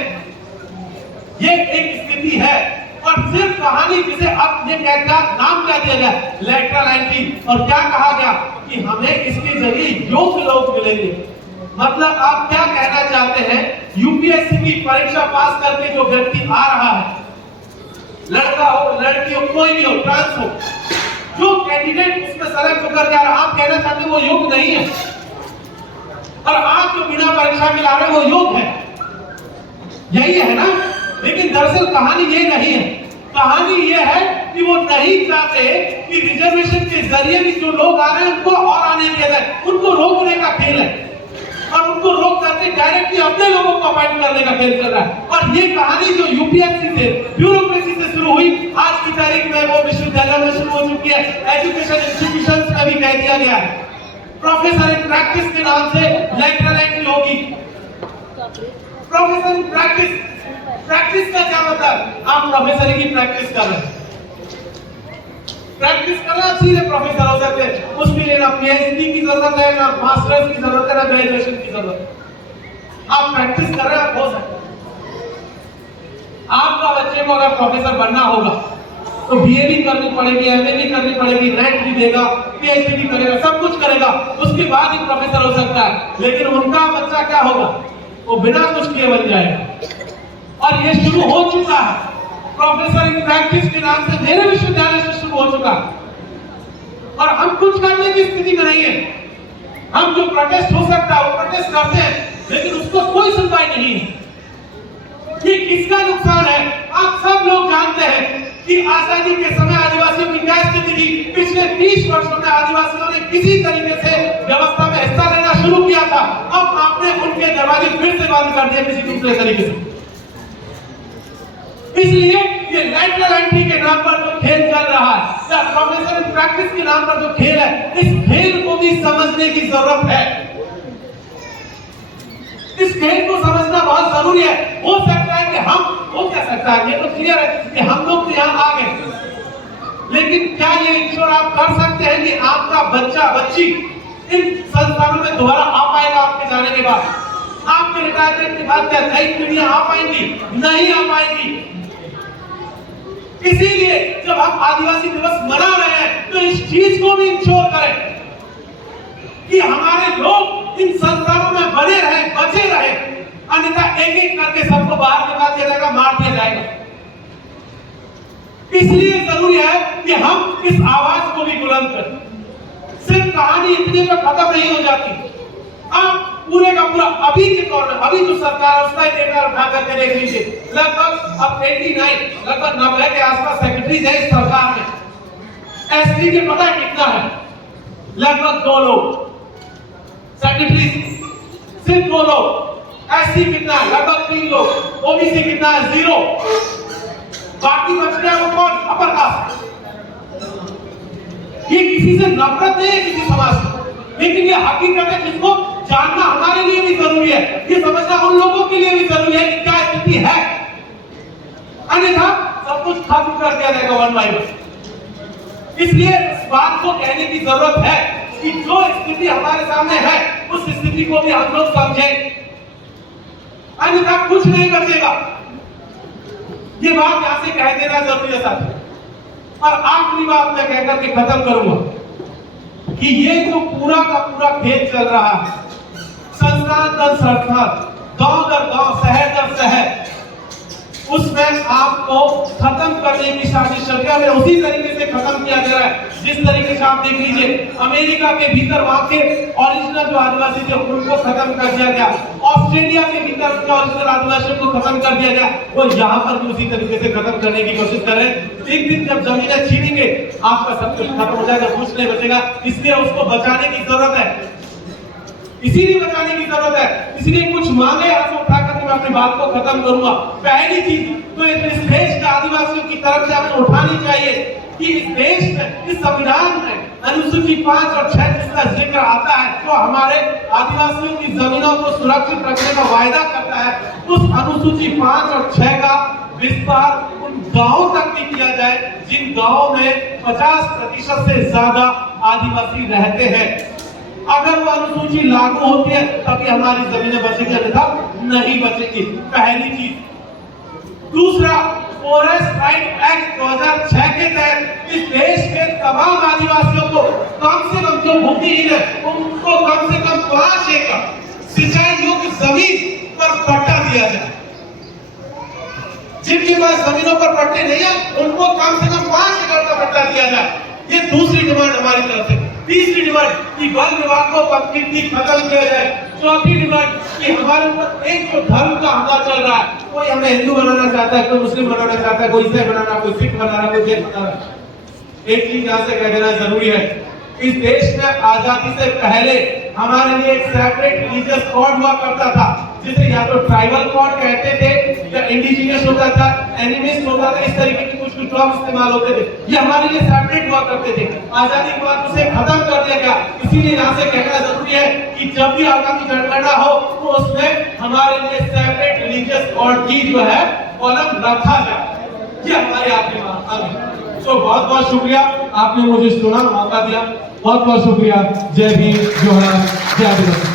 ये एक स्थिति है और सिर्फ कहानी जिसे अब ये कहता नाम क्या दिया गया? Lateral entry. और क्या कहा गया कि हमें इसके जरिए योग्य लोग मिलेंगे। मतलब आप क्या कहना चाहते हैं? यूपीएससी की परीक्षा पास करके जो व्यक्ति आ रहा है, लड़का हो, लड़की हो, कोई भी हो, ट्रांस हो, जो कैंडिडेट उसमें सड़क होकर जा रहा है, आप कहना चाहते हैं वो योग्य नहीं है, और आप जो बिना परीक्षा के ला रहे हैं वो योग्य है। यही है ना? लेकिन दरअसल कहानी ये नहीं है। कहानी ये है कि वो नहीं चाहते कि रिजर्वेशन के जरिए भी जो लोग आ रहे हैं उनको और आने दिया जाए। उनको रोकने का खेल है और उनको रोक करके डायरेक्टली अपने लोगों को अपॉइंट करने का खेल चल रहा है। और ये कहानी जो यूपीएससी से, ब्यूरोक्रेसी से शुरू हुई, आज की तारीख में वो विश्वविद्यालय में शुरू हो चुकी है, एजुकेशन इंस्टीट्यूशंस में भी कह दिया गया है। प्रोफेसर इन प्रैक्टिस के नाम से लेटरल एंट्री होगी। प्रोफेसर इन प्रैक्टिस, प्रैक्टिस का क्या मतलब? आप प्रोफेसर की प्रैक्टिस कर रहे हैं, प्रैक्टिस करना सीधे प्रोफेसर हो सकते हैं। उसके लिए ना पीएचडी की जरूरत है, ना मास्टर्स की जरूरत है, ना ग्रेजुएशन की जरूरत है। आप प्रैक्टिस कर रहे हैं, आप हो सकते हैं। आपका बच्चे को अगर प्रोफेसर बनना होगा तो बीए भी करनी पड़ेगी, एमए भी करनी पड़ेगी, नेट भी देगा, पीएचडी भी करेगा, सब कुछ करेगा, उसके बाद ही प्रोफेसर हो सकता है। लेकिन उनका बच्चा क्या होगा? वो बिना कुछ किए बन जाएगा। और ये शुरू हो चुका है, प्रोफेसर इन प्रैक्टिस के नाम से मेरे विश्वविद्यालय से शुरू हो चुका है। और हम कुछ करने की स्थिति में नहीं है। हम जो प्रोटेस्ट हो सकता है वो प्रोटेस्ट करते हैं, लेकिन उसको कोई सुनवाई नहीं है। ये किसका नुकसान है? आप सब लोग जानते हैं कि आजादी के समय आदिवासियों की क्या स्थिति थी। पिछले 30 वर्षों में आदिवासियों ने किसी तरीके से व्यवस्था में हिस्सा लेना शुरू किया था। अब आपने उनके दरवाजे फिर से बंद कर दिए किसी दूसरे तरीके से। इसलिए ये लेटरल एंट्री के नाम पर जो खेल चल रहा है, या प्रोफेसर इन प्रैक्टिस के नाम पर जो खेल है, इस खेल को भी समझने की जरूरत है। इस खेल को समझना बहुत जरूरी है। हो सकता है कि हम, हो क्या सकता है, ये तो क्लियर है कि हम लोग तो यहाँ आ गए, लेकिन क्या ये इंश्योर आप कर सकते हैं कि आपका बच्चा बच्ची इन संस्थानों में दोबारा आ पाएगा आपके जाने के बाद? आपके रिटायरमेंट के बाद क्या नई पीढ़ियां आ पाएंगी? नहीं आ पाएंगी। इसीलिए जब हम आदिवासी दिवस मना रहे हैं तो इस चीज को भी इंश्योर करें कि हमारे लोग इन संस्थानों में बने रहे, बचे रहे, अन्यथा एक एक करके सबको बाहर निकाल दिया जाएगा, मार दिया जाएगा। इसलिए जरूरी है कि हम इस आवाज को भी बुलंद करें। सिर्फ कहानी इतने पर खत्म नहीं हो जाती। आप पूरे का पूरा अभी के तौर में, अभी जो सरकार उसका डेटा उठा करके देख लीजिए, लगभग अब 89, लगभग 90 के आसपास सेक्रेटरीज है इस सरकार में। एसटी के पता है कितना है? लगभग 2 लोग सेक्रेटरी, सिर्फ 2 लोग। एससी कितना है? लगभग 3 लोग। ओबीसी कितना है? 0। बाकी बच गया वो कौन? Upper caste. ये किसी से नफरत नहीं है, किसी समाज से, लेकिन ये हकीकत है जिसको जानना हमारे लिए भी जरूरी है, ये समझना उन लोगों के लिए भी जरूरी है कि क्या स्थिति है, अन्यथा सब कुछ खत्म कर दिया जाएगा वन बाय वन। इसलिए इस बात को कहने की जरूरत है कि जो स्थिति हमारे सामने है उस स्थिति को भी हम लोग समझें, अन्यथा कुछ नहीं बचेगा। ये बात यहां से कह देना जरूरी है साथियों। और आखिरी बात मैं कहकर के खत्म करूंगा कि ये जो पूरा का पूरा खेल चल रहा है, संस्थान दर संस्थान, गांव दर गांव, शहर दर शहर, उसमें आपको खत्म करने की साजिश चल रही है। उसी तरीके से खत्म किया जा रहा है जिस तरीके से आप देख लीजिए अमेरिका के भीतर वहां के ओरिजिनल जो आदिवासी थे उनको खत्म कर दिया गया, ऑस्ट्रेलिया के भीतर उनके ओरिजिनल आदिवासियों को खत्म कर दिया गया, वो यहाँ पर भी उसी तरीके से खत्म करने की कोशिश कर रहे हैं। एक दिन जब जमीनें छीनेंगे आपका सब कुछ खत्म हो जाएगा, कुछ नहीं बचेगा। इसलिए उसको बचाने की जरूरत है, इसीलिए बचाने की जरूरत है। इसलिए कुछ मांगे हाथ में उठा करके मैं अपनी बात को खत्म करूंगा। पहली चीज तो इस देश के आदिवासियों की तरफ से हमें उठानी चाहिए कि इस देश में, इस संविधान में अनुसूची 5 और 6 जिसका जिक्र आता है, जो हमारे आदिवासियों की जमीनों को सुरक्षित रखने का वायदा करता है, उस अनुसूची 5 और 6 का विस्तार उन गांवों तक भी किया जाए जिन गांवों में 50% से ज्यादा आदिवासी रहते हैं। अगर वो अनुसूची लागू होती है तभी हमारी जमीनें बचेंगी, अन्यथा नहीं बचेंगी, पहली चीज। दूसरा, फॉरेस्ट राइट एक्ट 2006 के तहत इस देश के तमाम आदिवासियों को कम से कम, जो भूमिहीन है उनको कम से कम 5 एकड़ सिंचाई योग्य जमीन पर पट्टा दिया जाए। जिनके पास जमीनों पर पट्टे नहीं है उनको कम से कम 5 एकड़ का पट्टा दिया जाए। ये दूसरी डिमांड हमारी तरफ से। तीसरी डिमांड कि वन विभाग को कंप्लीटली खत्म किया जाए। चौथी डिमांड कि हमारे ऊपर एक जो धर्म का हमला चल रहा है, कोई हमें हिंदू बनाना चाहता है, कोई मुस्लिम बनाना चाहता है, कोई ईसाई बनाना, कोई सिख बनाना, कोई जैन बनाना। एक चीज यहाँ से कह देना जरूरी है, इस देश में आजादी से पहले हमारे लिए एक सेपरेट रिलीजियस कोड हुआ करता था, जिसे या तो ट्राइबल कोड कहते थे या इंडिजिनियस होता था, एनिमिस्ट होता था, इस तरीके की कुछ टर्म इस्तेमाल होते थे। ये हमारे लिए सेपरेट हुआ करते थे। आजादी के बाद उसे खत्म कर दिया गया। इसीलिए यहाँ से कहना जरूरी है कि जब भी आगामी जनगणना हो तो उसमें हमारे लिए सेपरेट रिलीजियस कोड की जो है कॉलम रखा जाए। ये हमारे आपके मांग है। तो बहुत बहुत शुक्रिया, आपने मुझे सुना, मौका दिया, बहुत बहुत शुक्रिया। जय भीम, जोहार, जय आदिवासी।